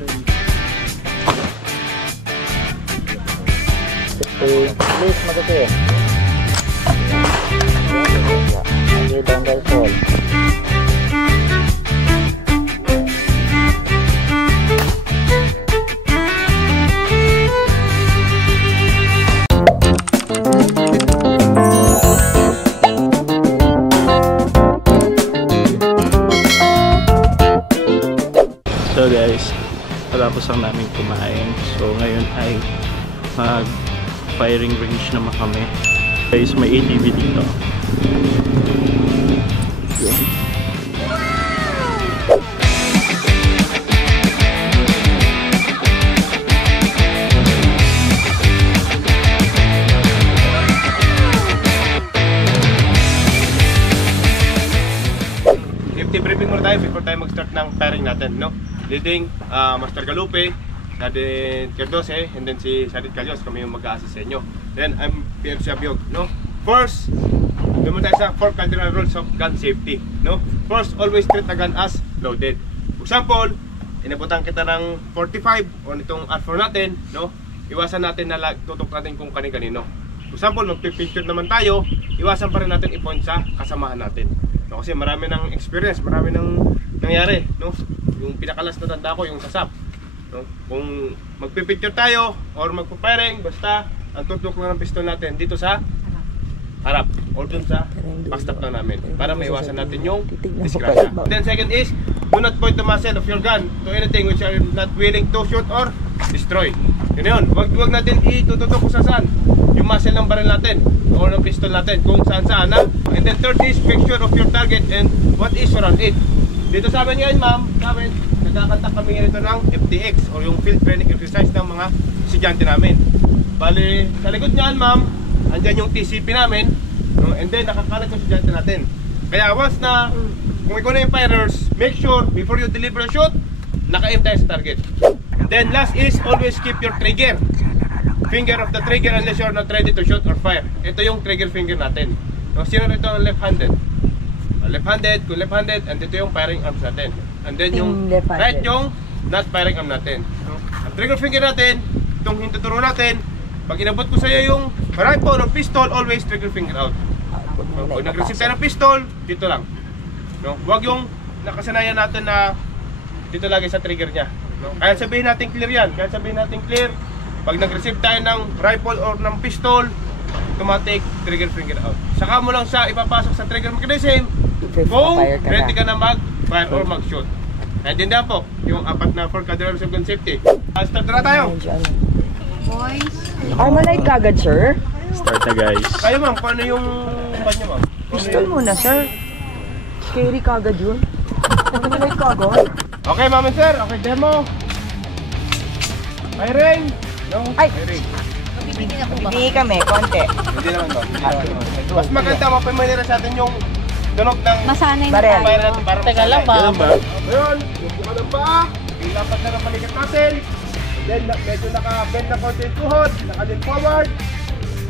Please magkakaya. Lagi down rifle. So guys, patapos lang namin kumain. So ngayon ay mag firing range naman kami. Guys, may ATV dito. Safety briefing muna tayo before tayo mag-start ng firing natin, no? Leading Master Galupe, Sergeant Cardose, and then si Sergeant Calyos, kami yung mag-a-assist sa inyo. Then I'm PF Sabiog, no? First, doon tayo sa 4 cardinal rules of gun safety, no? First, always treat the gun as loaded. For example, inabutan kita ng 45 o nitong R4 natin, no? Iwasan natin na tutok natin kung kani-kanino. For example, magpipicture naman tayo, iwasan pa rin natin i-point sa kasamahan natin. No, kasi marami ng experience, marami ng nangyari, no? Yung pinakalas na tanda ko, yung sasap, no? Kung magpipicture tayo or magpo-firing, basta ang tutok lang ng pistol natin dito sa harap or dun sa backstop na namin para maiwasan natin yung disgrasya. Then second is, do not point the muzzle of your gun to anything which are not willing to shoot or destroy. Yun yun, wag natin itututok kung saan yung muzzle ng baril natin or ng pistol natin, kung saan na. And then third is, make sure of your target and what is around it. Dito sa amin ngayon, ma'am, nagkakanta kami nito ng FTX o yung field training exercise ng mga estudyante namin. Bali, sa likod niyan, ma'am, andyan yung TCP namin, no? And then nakakalat yung estudyante natin. Kaya once na, kung ikaw na yung firers, make sure before you deliver a shot, naka-aim tayo sa target. Then last is, always keep your trigger finger of the trigger unless you're not ready to shoot or fire. Ito yung trigger finger natin. No? Sino rito ang left-handed? Left-handed, kung left-handed, and dito yung firing arms natin. And then yung right yung not firing arm natin. No? Ang trigger finger natin, itong hintuturo natin, pag inabot ko sa iyo yung rifle or pistol, always trigger finger out. No? Pag nag-receive tayo ng pistol, dito lang. No? Huwag yung nakasanayan natin na dito lagi sa trigger niya. No? Kaya sabihin natin clear yan. Kaya sabihin natin clear, pag nag-receive tayo ng rifle or ng pistol, automatic trigger finger out. Saka mo lang siya ipapasok sa trigger mechanism kung ready ka na mag-fire or mag-shoot. And din na po, yung apat na 4 cardinal rules of gun safety. Start na tayo! Boys! Armalite kagad, sir? Start na guys. Kayo ma'am, kung ano yung bad niya ma'am? Pistol muna, sir. Carry kagad yun. Armalite kagad. Okay ma'am and sir, okay demo. Firing! No? Ay! Firing. Bibigyan ako ba? Bibigyan kami, konti. Hindi naman ba? Mas maganda mapamilira sa atin yung tunog ng Masanay na Barel. tayo. fire natin para Teka lang ba? Ganun ba? Ayun, yung buka ng paa, ilapat na ng balikat natin. Then medyo naka-bend na konti yung tuhod, naka-lean forward.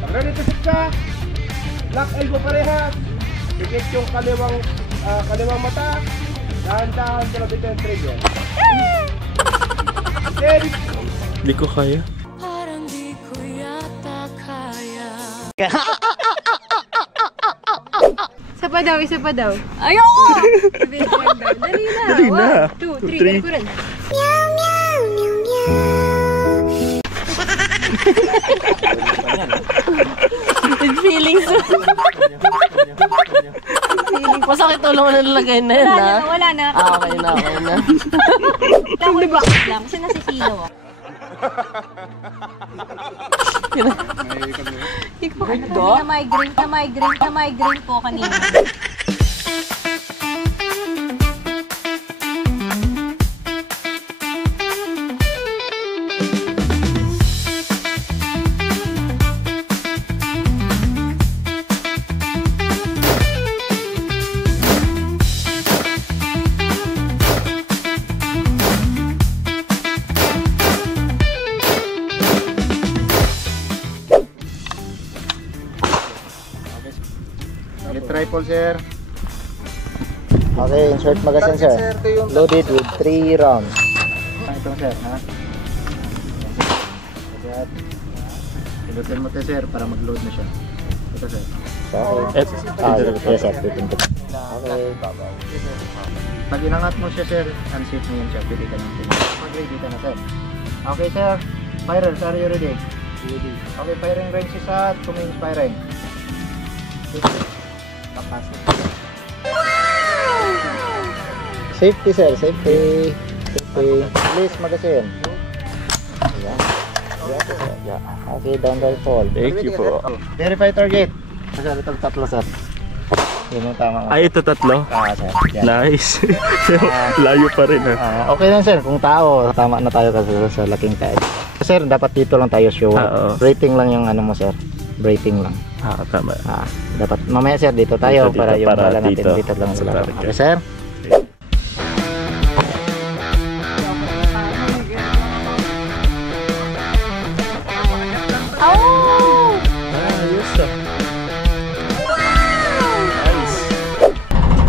Pag ready to shoot ka, lock elbow parehas. Pikit yung kaliwang mata. Dahan-dahan sa labit ng trigger. Then, Hindi ko kaya. Parang di ko yata kaya. Isa pa daw, isa pa daw. Ayoko! Dali na. Dali na. 1, 2, 3, Three. talikuran. With feelings. Masakit ulo mo na nalagay na yun, ha? Wala na. Okay na, okay na. Wala lang, kasi nasisilaw ako. Na-migraine po kanina. Rifle, sir. Okay, insert magazine, sir. Loaded with 3 rounds. ito sir, ha? Agad. Pinutin mo ito sir, para mag-load na siya. Ito sir. Yes sir, pipinto. Okay. Pag inangat mo siya sir, unsafe mo yan siya, pwede ka nang pinag. Mag-ready ka na sir. Okay sir, firers, are you ready? Ready. Okay, firing range is at 2 minutes firing. Safety sir, safety. Safety. Release magazine. Yeah. Yeah. Okay, down by fall. Thank you po. Verify target. Sir, itong tatlo sir. Yun yung tama. Ay, ito tatlo. Sir. Yan. Nice. Layo pa rin Okay lang sir, kung tao, tama na tayo kasi sa laking tayo. Sir, dapat dito lang tayo sure. Rating lang yung ano mo sir. Rating lang. Tama. Dapat mamaya sir dito tayo dito, para yung para bala natin dito lang sa sila. target. Okay sir?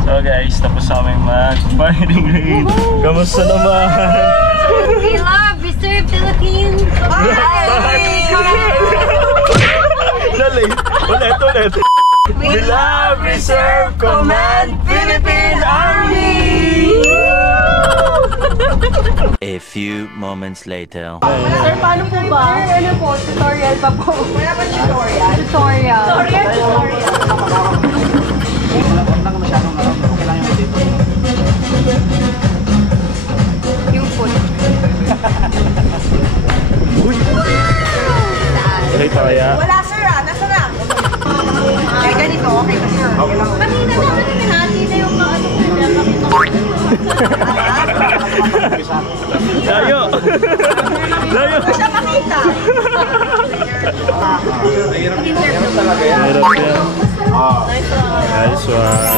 So guys, tapos na kami mag-firing range. Kamusta naman? We love Reserve Philippines! Dali! Ulit! We love Reserve Command Philippine Army! A few moments later. Sir, paano po ba? Ano po? Tutorial pa po. Wala ba tutorial? Tutorial. Yung foot. Okay pa kaya? Wala sir nasa na? Ay ganito, okay pa sir. Okay lang. Kanina natin na yung ano. Layo! Layo! Siya makita. Hirap yan. Nice one.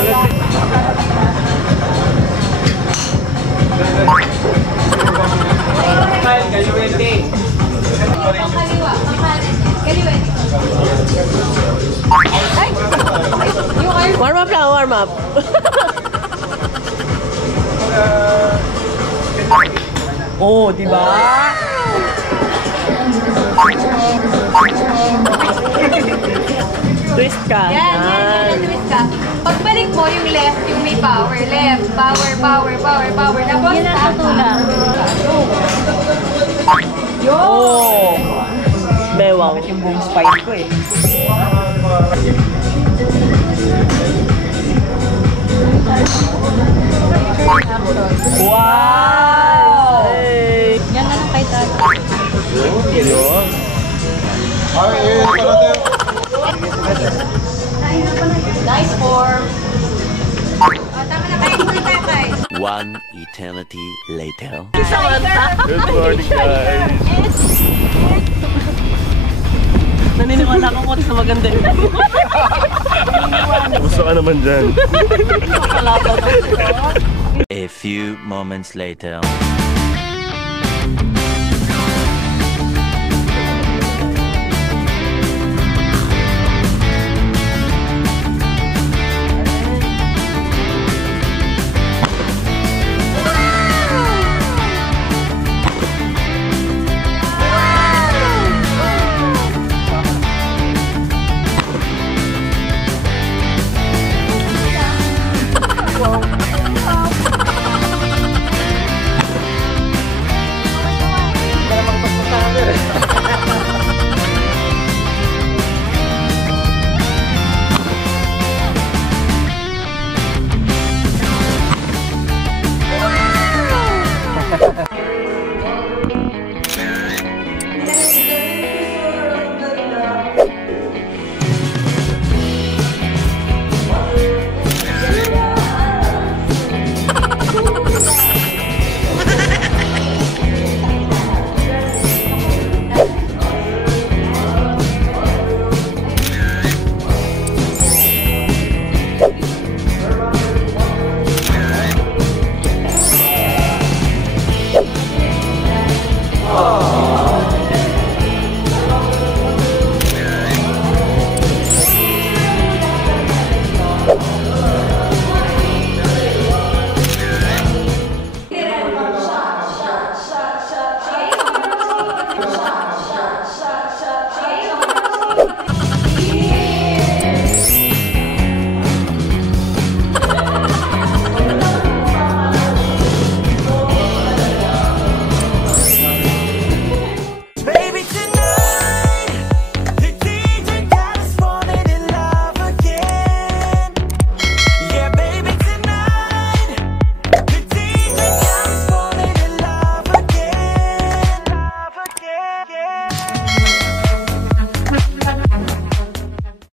Kaliwa. Kaliwa. Ay! Yung Warm up lang, warm up. Oh, di ba? Twist ka. Yan, twist ka. Pagbalik mo yung left, yung may power. Left, power. Tapos, yun ang tutulak. Oh! Bewang. Yung buong spine ko eh. Wow! Hey. Yan na lang kay Tata. Yun. Nice form. Tama na kayo muna tatay. One eternity later. Good morning guys. Naniniwala ko kung sa maganda yun. Gusto ka naman dyan. A few moments later.